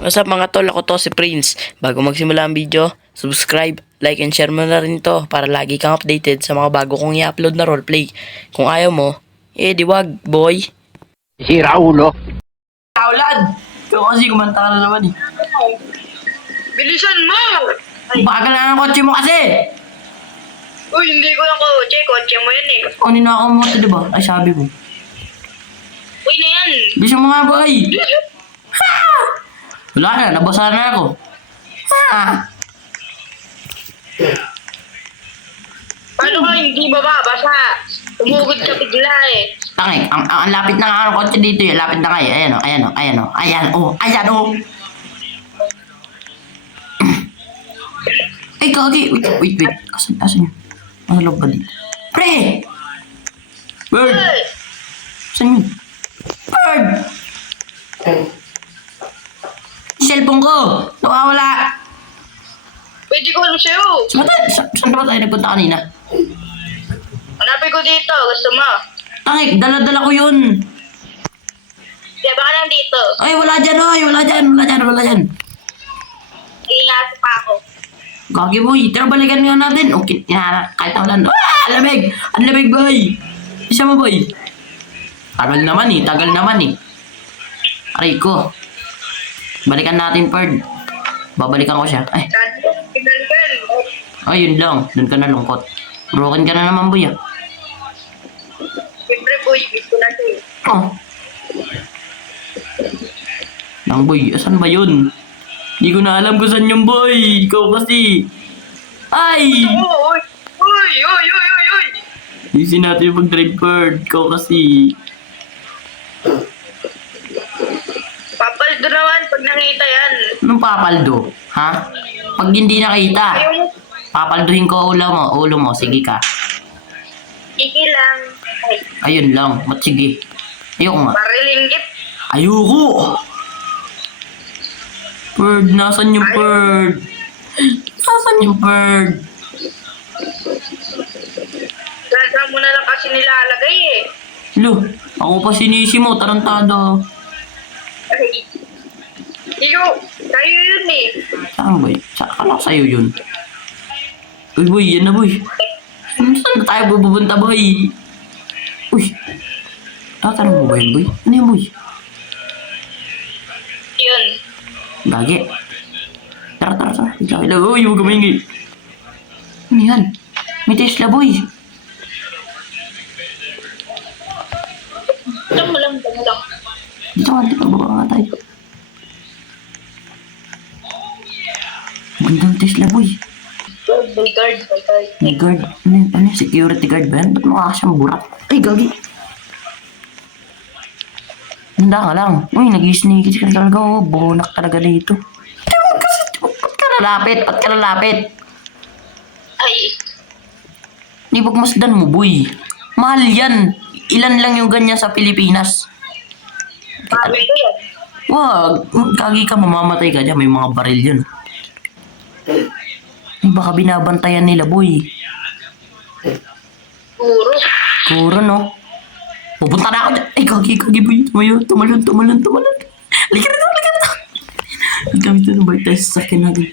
What's up mga tol, ako to si Prince. Bago magsimula ang video, subscribe, like, and share mo na rin to para lagi kang updated sa mga bago kong i-upload na roleplay. Kung ayaw mo, di wag, boy. Sira ulo. Kaulad! Ikaw kasi kumanta ka na naman eh. Bilisan mo! Bagal na ng kotse mo kasi! Uy, hindi ko yung kotse. Kotse mo yan eh. Kunin na ako mo ito, diba? Ay, sabi mo. Uy na yan. Bisa mo nga, boy! Wala na, nabasa na ako. Paano ka hindi bababasa? Tumugod ka bigla eh. Tangik, ang lapit na nga ng kotse dito eh. Lapit na nga eh. Ayan o, ayan o, ayan o. Ayan o, ayan o. Ay, kagi. Wait. Asan yun? Ang loob ba dito? Pre! Bird! Uy! Asan yun? Bird! Cellphone ko! Nawawala! Pwede ko ano sa'yo. Saan ba tayo nagpunta kanina? Hanapin ko dito. Gusto mo? Tangik, dala-dala ko yun. Kaya baka lang dito. Ay, wala dyan, oy! Wala dyan. Iingat pa ako. Gagi, boy. Tara, balikan nga natin. Okay, kahit na wala. Lamig! Ang lamig, boy! Isa mo, boy. Tagal naman eh. Aray ko. Balikan natin, Perd. Babalikan ko siya. Ay, Pinalikan. yun lang. Doon ka na lungkot. Broken ka na naman, boy, ah. Siyempre boy, gusto na sa'yo. Oh. Nang boy, asan ba yun? Hindi ko na alam kung saan yung boy. Ikaw kasi. Ay! Uy! Isin natin yung pag-drive, Perd. Ikaw kasi. Papaldo naman pag nakita yan. Anong papaldo? Ha? Pag hindi nakita, Ayaw mo. papalduhin ko ulo mo. Sige ka. Sige lang. Ay, Ayun lang. Sige. Ayoko nga. marilinggit. Ayoko! Bird, nasan yung bird? Nasan yung bird? Saan mo na lang kasi nilalagay eh. Lo, ako pa sinisi mo, tarantado. Ay. Tayo yun eh. Saan boy? Akala ko sa'yo yun. Uy boy, yan na boy. Saan na tayo bubunta boy? Uy, tatanong mo ba yun boy? Ano yun boy? Yun. Lagi. Tara. Uy, huwag ka maingay. Ano yan? May Tesla boy. Damo lang. Dito baba nga tayo. Gandang Tesla boy. Bodyguard. May guard. Ano yung security guard ba yan? Ba't mukha siyang burak? Ay, gagi. Handa ka lang. Uy, nag-sneaky ka talaga. Oh, bonak talaga dito. Ba't ka lalapit? Ay. Di pagmasdan mo, boy. Mahal yan. Ilan lang yung ganyan sa Pilipinas. Mami ko yan. Wag. Kagi ka, mamamatay ka dyan. May mga baril yun. Baka binabantayan nila, boy. Puro. Kuro, no? Pupunta na ako dyan. Ay, kagi, boy. Tumalon. Halika na. Kami ito na balik tayo sa sakin natin.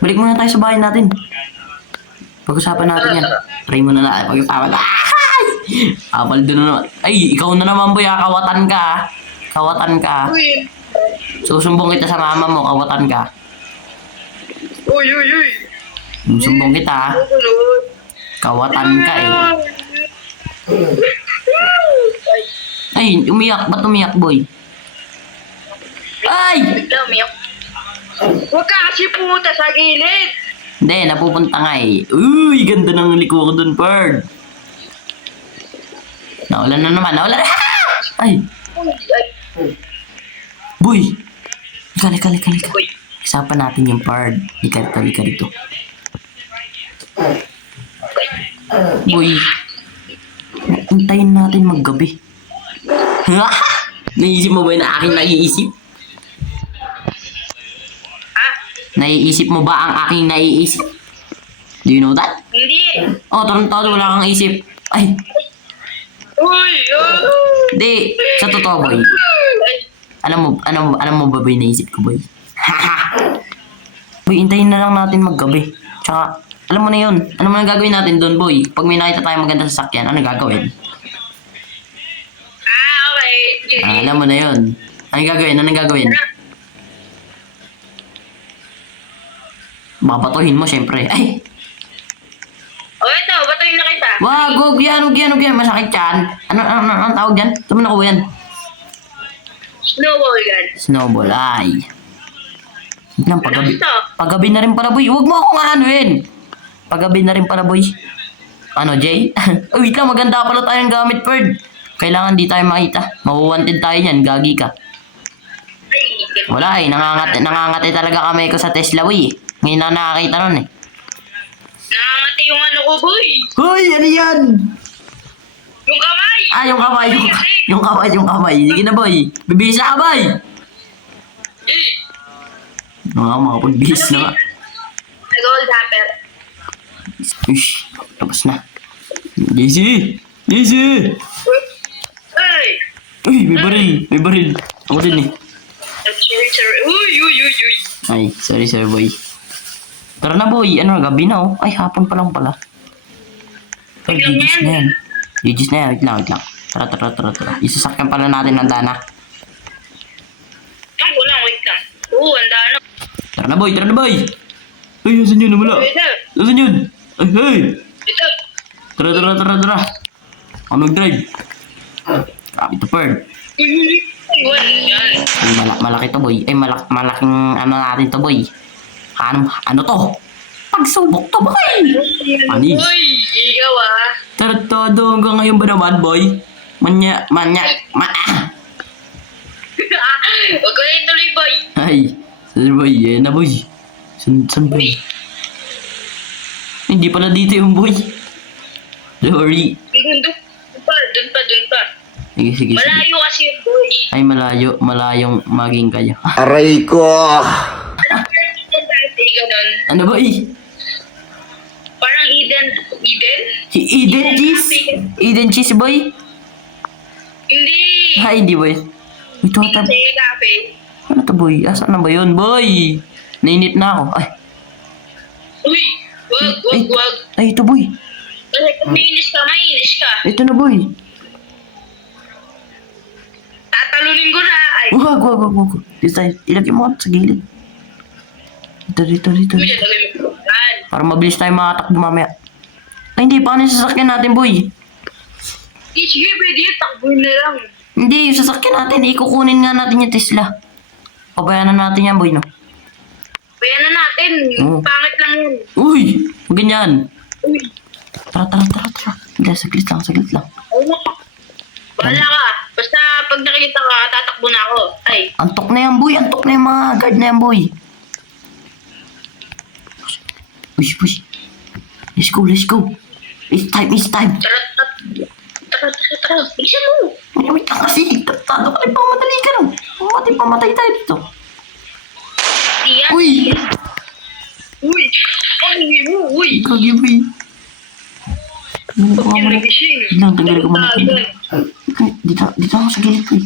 Balik muna tayo sa bahay natin. Pag-usapan natin yan. Try mo na natin. Pag-usapan. Apaldo na naman. Ay, ikaw na naman, boy. Kawatan ka. Uy. Susumbong kita sa mama mo. Kawatan ka. Uy. Susumbong kita. Tulog. Kawatan ka eh. Ay, umiyak. Ba't umiyak, boy? Ay! Bigla umiyak. Huwag ka kasi pumunta sa gilid. Hindi, napupunta nga eh. Uy, ganda ng liko ko dun, Bird. Naulan na naman. Ay! Boy! Lika. Uy. Isapan natin yung Bird. Lika dito. Boy! Hintayin natin maggabi. Naisip mo ba yun na aking naiisip? Naiisip mo ba ang aking naiisip? Do you know that? Hindi. Oh, tarantado, wala kang isip. Ay, Uy. di. Sa totoo, boy. Ay. Alam mo ba, boy, naisip ko, boy? Boy, hintayin na lang natin maggabi. Tsaka, alam mo na yun. Alam mo na gagawin natin doon, boy. Pag may nakita tayong maganda sa sakyan, ano gagawin? Okay. Sige. Alam mo na yun. Ano gagawin? Babatuhin mo, syempre. Ay! O ito, batuhin na kita. Wag, huwag yan. Masakit yan. Ano tawag yan? Tama na ko yan. Snowball gun. Snowball, ay. Wait lang, paggabi. Ano to? Paggabi na rin pala, boy. Huwag mo akong anuin. Paggabi na rin pala, boy. Ano, Jay? Oh, wait lang, maganda pala tayong gamit, Ferd. Kailangan di tayo makita. Makuwanted tayo niyan, gagi ka. Ay, Wala eh, nangangati talaga kami ko sa Tesla, boy. Ngayon na nakakita nun eh. nakangati yung ano ko, boy. Hoy, ano yan? Yung kamay. Ah, yung kamay. Sige na, boy. Bibisa ka, boy. Eh, Mga pagbihis na nga. gold zapper. Ush, tapos na. Daisy! Daisy! Ay! Uy, may baril. Ako din eh. Sorry. Uy. Ay, sorry, boy. Tara na, boy. Ano, gabi na, oh. Ay, hapon pa lang pala. Ay, Biglang gigis yan. na yan. Gigis na yan. Wait lang. Tara. Isasakyan pala natin ang dana. Ay, wait lang. Oo, handa na. Tara na, boy. Ay, asan yun? Wala. Ito. Asan yun? Ay, hey! Ito. Tara. Ako mag-drive. Grabe to, Ferd. Ay, wala yan. Ay, malaki to, boy. Ay, malaking ano natin to, boy. Ano to? Pagsubok to, boy! Panis. Uy, ikaw ah. Tarantado hanggang ngayon ba naman, boy? Manya. Huwag ko na tuloy, boy. Ay, saan boy? Yan na, boy. Saan boy? Hindi pala dito yung boy. Sorry. Doon pa. Sige. Malayo kasi yung boy. Ay, malayong maging kayo. Aray ko! Alam mo yung Eden dati, ganun. Ano, boy? Parang Eden? Si Eden cheese, boy? Hindi. Ay, hindi, boy. Ito ata. Hindi, cafe. Ano to, boy? Asan na ba yun, boy? Nainip na ako. Ay, Uy, wag. ay, ito, boy. Kasi kung mainis ka. Ito na, boy. Tatalunin ko na. Ay, Wag. Ilagay mo sa gilid. Dito. medyo lagay mo yan. Para mabilis tayo makatakbo mamaya. Ay, hindi. Paano yung sasakyan natin, boy? Sige, pwede yun. Takbuhin na lang. Hindi, yung sasakyan natin. Ikukunin nga natin yung Tesla. Pabayanan natin yan, boy, no? Bayan na natin. Oo. Pangit lang yun. Uy! Huwag ganyan. Uy, Tara. Hindi, saglit lang. ay na. Bahala ka. Basta pag nakikita ka, tatakbo na ako. Ay, Antok na yan, boy. Antok na yung mga guard na yan, boy. Push. Let's go. It's time. tara. Bilisan mo. Wait lang kasi. Tado ka rin pamatali ka no. Pamatay tayo dito. Diyan. Uy! Uy. Kagi, boy. Ano ko Yung muna? nagising. Lang, tanggalin ko muna. Tagal. Dito ako sa gilid, boy.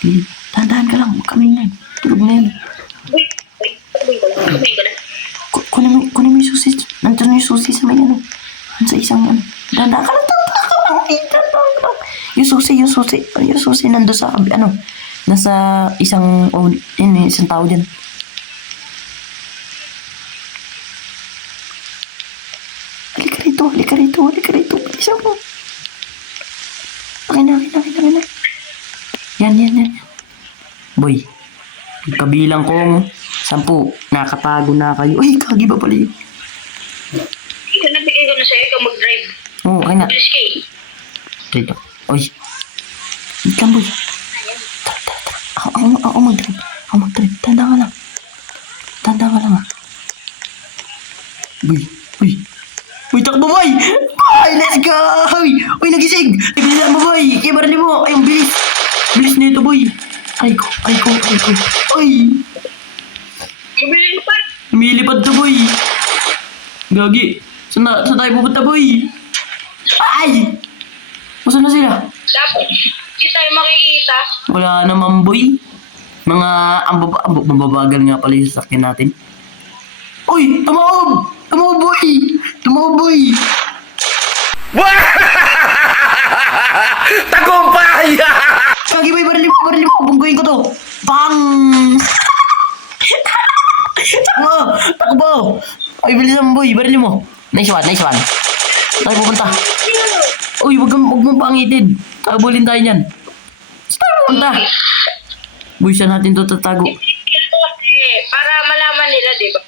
Gilid. Dahan-dahan ka lang. Huwag kami na. Tulog na yan. Uy, tabi ko na. Kunin mo yung susi. Nandun yung susi sa may ano. Sa isang ano. Dahan-dahan ka lang. Yung susi nandun sa ano. Nasa isang isang tao dyan. Halika rito. Bilisan mo. Okay na. Yan. Boy, kabilang kong 10, nakatago na kayo. Uy, kagi ba pala yun? Ito, nabigay ko na sa'yo. Ikaw mag-drive. Oo, okay na. Bilis kayo. Dito. Uy. Wait lang, boy. Tara. Ako mag-drive. Tanda ka lang. Uy, takbo, boy! Boy, let's go! Uy, nagising! Bilisan mo, boy! Kibarali mo! Ay, bilis! Bilis na ito, boy! Ay ko! Uy! Lumilipad. Lumilipad to, boy! Gagi! Saan tayo pupunta, boy? Ay! Saan na sila? Dapat. Hindi tayo makikita. Wala naman, boy. Mga, mababagal nga pala yung sasakyan natin. Uy! Tumaob! Tumaob, boy! Tumaob, boy! Tagumpay! Kagi, boy! Barilin mo! Bungguin ko to! Bang! Takbo! Takbo! Ay, bilisan mo, boy! Barilin mo! Nice one! Tayo pupunta! Uy, wag mong pangitin! Kabulin tayo niyan! Saan tayo pupunta? Boy, saan natin to tatago? Para malaman nila, di ba?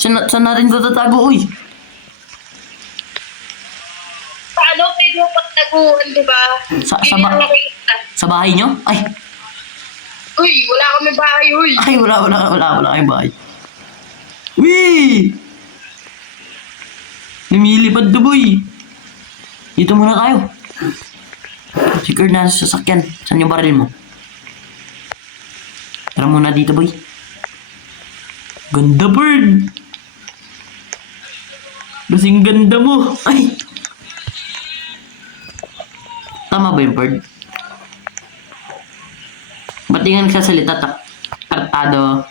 Saan natin to tatago, uy? Paano pwede mo pagtaguan, di ba? Sa Hindi ba- na makikita. Sa bahay nyo? Ay! Uy, wala kami bahay, uy. Ay, wala kayong bahay. Uy! Lumilipad to, boy. Dito muna tayo. Secure na sa sasakyan. Saan yung baril mo? Tara muna dito, boy. Ganda, bird. Kasing ganda mo. Ay! Tama ba yung bird? Ba't di nga nagsasalita? Tartado.